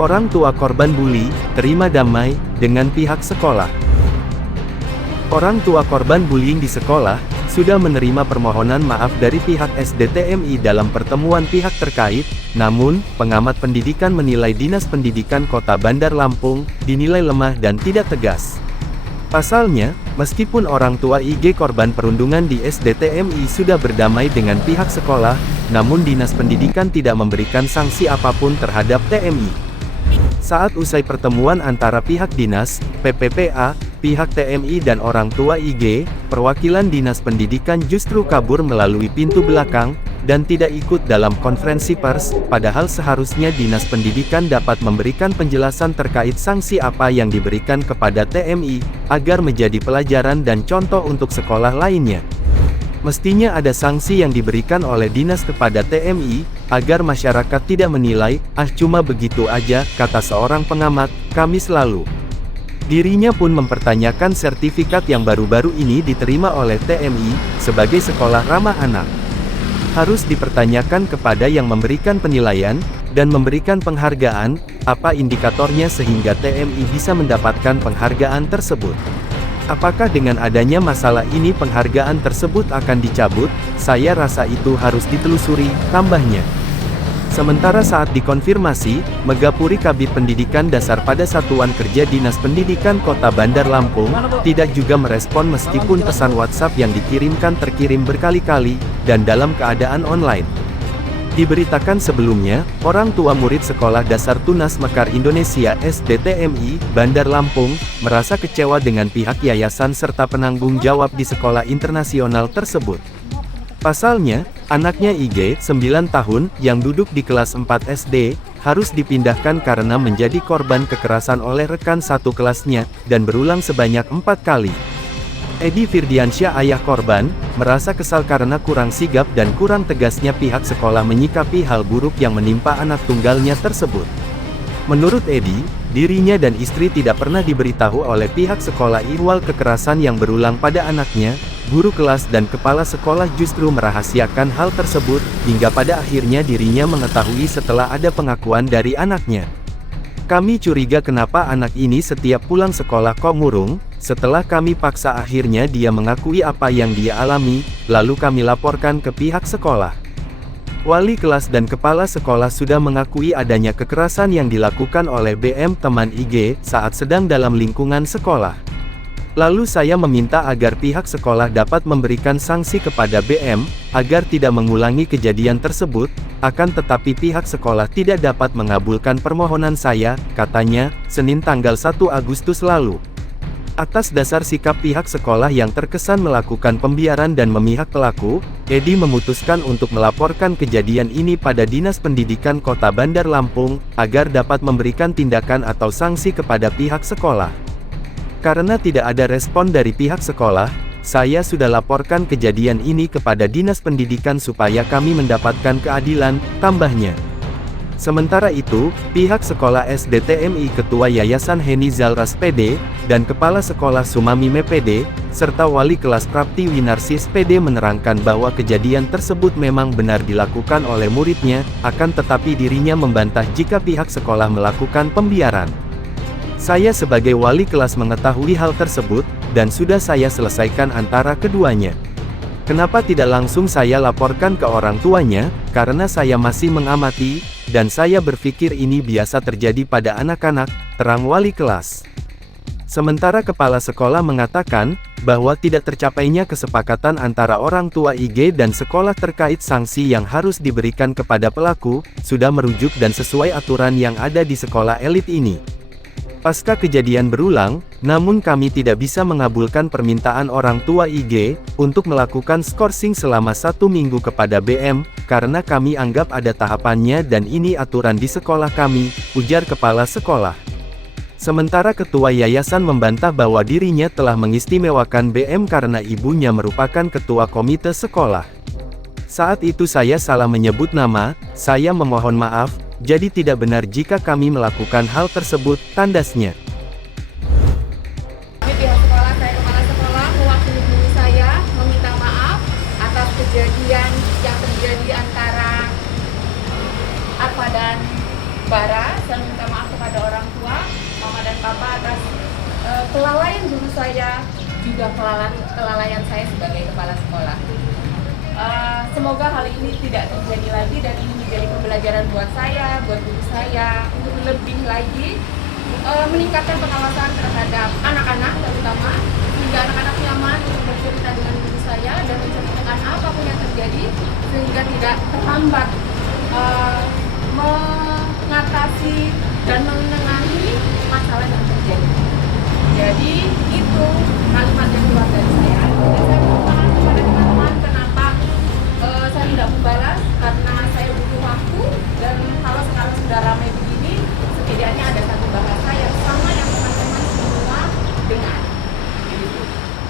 Orang tua korban bully terima damai dengan pihak sekolah. Orang tua korban bullying di sekolah sudah menerima permohonan maaf dari pihak SDTMI dalam pertemuan pihak terkait. Namun, pengamat pendidikan menilai Dinas Pendidikan Kota Bandar Lampung dinilai lemah dan tidak tegas. Pasalnya, meskipun orang tua IG korban perundungan di SDTMI sudah berdamai dengan pihak sekolah, namun Dinas Pendidikan tidak memberikan sanksi apapun terhadap TMI. Saat usai pertemuan antara pihak dinas, PPPA, pihak TMI dan orang tua IG, perwakilan Dinas Pendidikan justru kabur melalui pintu belakang, dan tidak ikut dalam konferensi pers, padahal seharusnya Dinas Pendidikan dapat memberikan penjelasan terkait sanksi apa yang diberikan kepada TMI, agar menjadi pelajaran dan contoh untuk sekolah lainnya. Mestinya ada sanksi yang diberikan oleh dinas kepada TMI, agar masyarakat tidak menilai, cuma begitu aja, kata seorang pengamat, Kamis lalu. Dirinya pun mempertanyakan sertifikat yang baru-baru ini diterima oleh TMI, sebagai sekolah ramah anak. Harus dipertanyakan kepada yang memberikan penilaian, dan memberikan penghargaan, apa indikatornya sehingga TMI bisa mendapatkan penghargaan tersebut. Apakah dengan adanya masalah ini penghargaan tersebut akan dicabut? Saya rasa itu harus ditelusuri, tambahnya. Sementara saat dikonfirmasi, Megapuri Kabid Pendidikan Dasar pada Satuan Kerja Dinas Pendidikan Kota Bandar Lampung, tidak juga merespon meskipun pesan WhatsApp yang dikirimkan terkirim berkali-kali, dan dalam keadaan online. Diberitakan sebelumnya, orang tua murid Sekolah Dasar Tunas Mekar Indonesia SDTMI, Bandar Lampung, merasa kecewa dengan pihak yayasan serta penanggung jawab di sekolah internasional tersebut. Pasalnya, anaknya IG, 9 tahun, yang duduk di kelas 4 SD, harus dipindahkan karena menjadi korban kekerasan oleh rekan satu kelasnya, dan berulang sebanyak 4 kali. Edi Firdiansyah, ayah korban, merasa kesal karena kurang sigap dan kurang tegasnya pihak sekolah menyikapi hal buruk yang menimpa anak tunggalnya tersebut. Menurut Edi, dirinya dan istri tidak pernah diberitahu oleh pihak sekolah ihwal kekerasan yang berulang pada anaknya. Guru kelas dan kepala sekolah justru merahasiakan hal tersebut, hingga pada akhirnya dirinya mengetahui setelah ada pengakuan dari anaknya. Kami curiga kenapa anak ini setiap pulang sekolah kok murung. Setelah kami paksa akhirnya dia mengakui apa yang dia alami, lalu kami laporkan ke pihak sekolah. Wali kelas dan kepala sekolah sudah mengakui adanya kekerasan yang dilakukan oleh BM teman IG saat sedang dalam lingkungan sekolah. Lalu saya meminta agar pihak sekolah dapat memberikan sanksi kepada BM, agar tidak mengulangi kejadian tersebut, akan tetapi pihak sekolah tidak dapat mengabulkan permohonan saya, katanya, Senin tanggal 1 Agustus lalu. Atas dasar sikap pihak sekolah yang terkesan melakukan pembiaran dan memihak pelaku, Edi memutuskan untuk melaporkan kejadian ini pada Dinas Pendidikan Kota Bandar Lampung, agar dapat memberikan tindakan atau sanksi kepada pihak sekolah. Karena tidak ada respon dari pihak sekolah, saya sudah laporkan kejadian ini kepada Dinas Pendidikan supaya kami mendapatkan keadilan, tambahnya. Sementara itu, pihak sekolah SDTMI Ketua Yayasan Heni Zalras PD, dan Kepala Sekolah Sumami PD, serta Wali Kelas Prapti Winarsis PD menerangkan bahwa kejadian tersebut memang benar dilakukan oleh muridnya, akan tetapi dirinya membantah jika pihak sekolah melakukan pembiaran. Saya sebagai wali kelas mengetahui hal tersebut, dan sudah saya selesaikan antara keduanya. Kenapa tidak langsung saya laporkan ke orang tuanya? Karena saya masih mengamati, dan saya berpikir ini biasa terjadi pada anak-anak, terang wali kelas. Sementara kepala sekolah mengatakan, bahwa tidak tercapainya kesepakatan antara orang tua IG dan sekolah terkait sanksi yang harus diberikan kepada pelaku, sudah merujuk dan sesuai aturan yang ada di sekolah elit ini. Pasca kejadian berulang, namun kami tidak bisa mengabulkan permintaan orang tua IG, untuk melakukan skorsing selama 1 minggu kepada BM, karena kami anggap ada tahapannya dan ini aturan di sekolah kami, ujar kepala sekolah. Sementara ketua yayasan membantah bahwa dirinya telah mengistimewakan BM karena ibunya merupakan ketua komite sekolah. Saat itu saya salah menyebut nama, saya memohon maaf. Jadi tidak benar jika kami melakukan hal tersebut, tandasnya. Kami pihak sekolah, saya kepala sekolah, mewakili guru saya, meminta maaf atas kejadian yang terjadi antara Arfa dan Bara, saya minta maaf kepada orang tua, mama dan papa atas kelalaian guru saya, juga kelalaian saya sebagai kepala sekolah. Semoga hal ini tidak terjadi lagi dan ini menjadi pembelajaran buat saya, buat guru saya untuk lebih lagi meningkatkan pengawasan terhadap anak-anak terutama, sehingga anak-anak nyaman untuk bercerita dengan guru saya dan menceritakan apapun yang terjadi sehingga tidak terhambat mengatasi dan menengahi masalah yang terjadi. Jadi itu kalimat yang keluar dari saya. Dan saya mohon maaf kepada teman-teman kenapa saya tidak membalas, karena saya butuh waktu, dan kalau sekarang sudah ramai begini, setidaknya ada satu bahasa yang sama yang teman-teman semua dengar.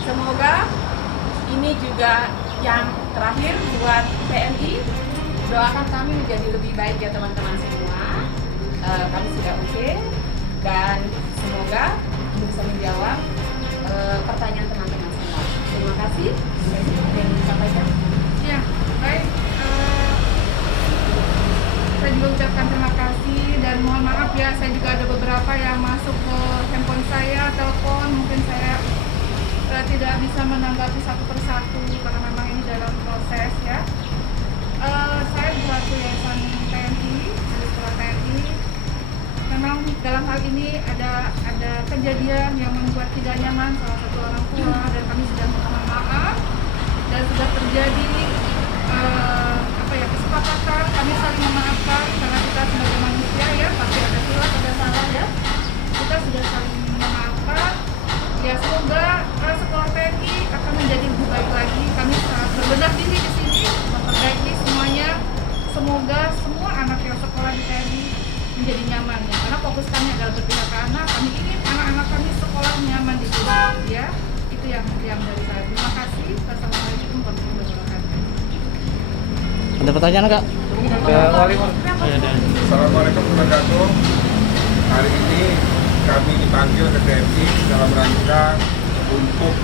Semoga ini juga yang terakhir buat PMI. Doakan kami menjadi lebih baik ya teman-teman semua. Kami sudah oke, dan semoga bisa menjawab pertanyaan teman-teman semua. Terima kasih. Ada yang disampaikan? Ya, baik. Saya juga ucapkan terima kasih dan mohon maaf ya, saya juga ada beberapa yang masuk ke handphone saya, telepon, mungkin saya tidak bisa menanggapi satu persatu karena memang ini dalam proses ya. Saya selaku yayasan TNI, dari sekolah TNI, memang dalam hal ini ada kejadian yang membuat tidak nyaman salah satu orang tua, dan kami sudah mohon maaf dan sudah terjadi kesepakatan kami saling memaafkan karena kita sebagai manusia ya pasti ada silap, ada salah ya, kita sudah saling memaafkan ya. Semoga sekolah TNI akan menjadi lebih baik lagi. Kami berbenah diri di sini memperbaiki semuanya. Semoga semua anak yang sekolah di TNI menjadi nyaman ya, karena fokus kami adalah berpihak ke anak. Kami ingin anak-anak kami sekolah nyaman di sini ya. Itu yang dari saya. Terima kasih. Wassalamualaikum warahmatullahi wabarakatuh. Ada pertanyaan Kak? Ke Wali. Assalamualaikum warahmatullahi wabarakatuh. Hari ini kami dipanggil ke TNI dalam rangka untuk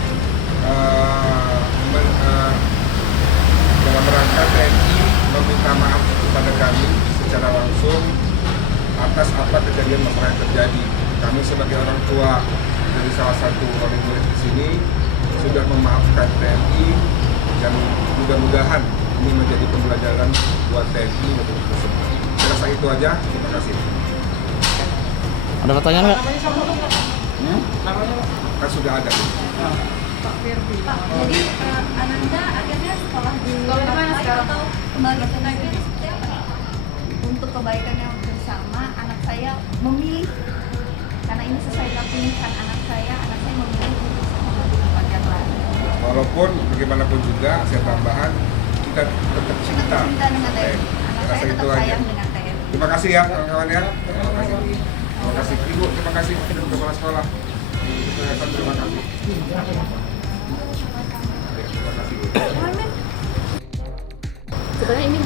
dalam rangka TNI meminta maaf kepada kami secara langsung atas apa kejadian masalah yang terjadi. Kami sebagai orang tua dari salah satu wali murid di sini sudah memaafkan TNI, dan mudah-mudahan ini menjadi pembelajaran buat TNI untuk semua. Saya rasa itu aja. Terima kasih. Ada pertanyaan Kak? Kan sudah ada. Pak Firdi. Pak, jadi Ananda akhirnya sekolah di mana sekarang? atau kembali ke negeri seperti apa? Untuk kebaikan yang bersama, anak saya memilih karena ini sesuai dengan pilihan anak saya memilih untuk sekolah di tempat yang lain. Walaupun bagaimanapun juga, saya tambahan, kita tetap cinta. Cinta dengan TNI. Anak Saya saya rasa tetap itu aja. sayang dengan TNI. Terima kasih ya kawan-kawan ya. Terima kasih Ibu, terima kasih kepala sekolah. Terima kasih. Terima kasih. Sebenarnya ini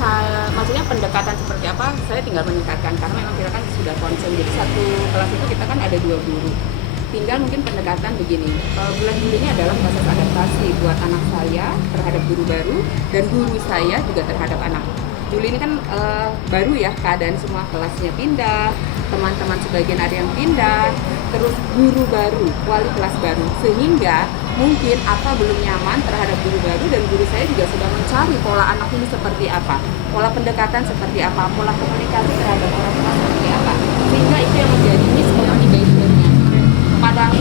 maksudnya pendekatan seperti apa, saya tinggal meningkatkan karena memang kita kan sudah konsen. Jadi satu kelas itu kita kan ada 2 guru. Tinggal mungkin pendekatan begini, bulan Juli ini adalah proses adaptasi buat anak saya terhadap guru baru, dan guru saya juga terhadap anak. Juli ini kan baru ya, keadaan semua kelasnya pindah, teman-teman sebagian ada yang pindah, terus guru baru, wali kelas baru, sehingga mungkin apa belum nyaman terhadap guru baru, dan guru saya juga sedang mencari pola anak ini seperti apa, pola pendekatan seperti apa, pola komunikasi terhadap orang tua seperti apa, sehingga itu yang menjadi miscommunication-nya. Padahal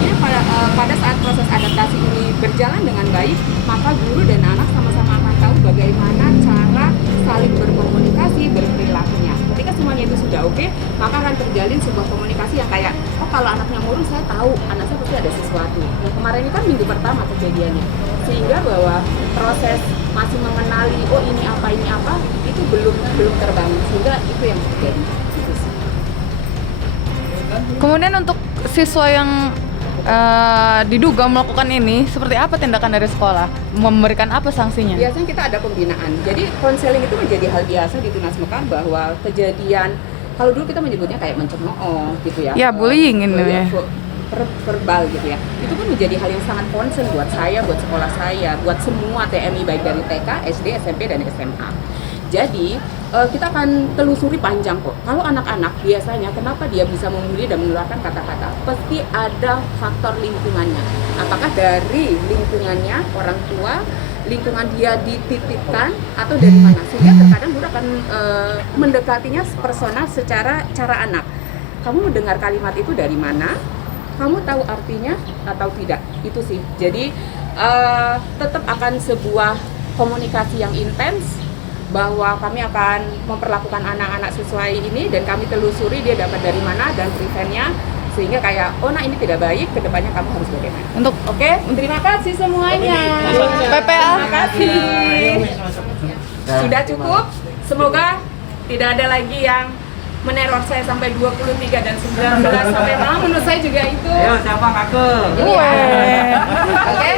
pada saat proses adaptasi ini berjalan dengan baik, maka guru dan anak sama-sama akan tahu bagaimana cara saling berkomunikasi, berperilakunya. Ketika semuanya itu sudah oke, maka akan terjalin sebuah komunikasi yang kayak, oh kalau anaknya murung saya tahu, anak saya pasti ada sesuatu. Nah, kemarin ini kan minggu pertama kejadiannya, sehingga bahwa proses masih mengenali, oh ini apa, itu belum terbangun, sehingga itu yang terjadi. Gitu sih. Kemudian untuk siswa yang diduga melakukan ini, seperti apa tindakan dari sekolah? Memberikan apa sanksinya? Biasanya kita ada pembinaan. Jadi konseling itu menjadi hal biasa di Tunas Mekar, bahwa kejadian, kalau dulu kita menyebutnya kayak mencemooh gitu ya. Ya, bullying ini ya. Verbal gitu ya. Itu pun menjadi hal yang sangat concern buat saya, buat sekolah saya, buat semua TMI baik dari TK, SD, SMP dan SMA. Jadi kita akan telusuri panjang kok. Kalau anak-anak biasanya kenapa dia bisa membuli dan mengeluarkan kata-kata? Pasti ada faktor lingkungannya. Apakah dari lingkungannya, orang tua, lingkungan dia dititipkan, atau dari mana? Sehingga terkadang guru akan mendekatinya personal secara cara anak. Kamu mendengar kalimat itu dari mana? Kamu tahu artinya atau tidak? Itu sih. Jadi tetap akan sebuah komunikasi yang intens, bahwa kami akan memperlakukan anak-anak sesuai ini dan kami telusuri dia dapat dari mana dan prevennya, sehingga kayak oh nah ini tidak baik, kedepannya kamu harus bagaimana. Untuk Oke, terima kasih semuanya. PPA. Terima kasih. Sudah cukup. Semoga tidak ada lagi yang meneror saya sampai 23 dan 19 sampai malam. Menurut saya juga itu. Ayo siapa ngaku? Ini ya. Oke.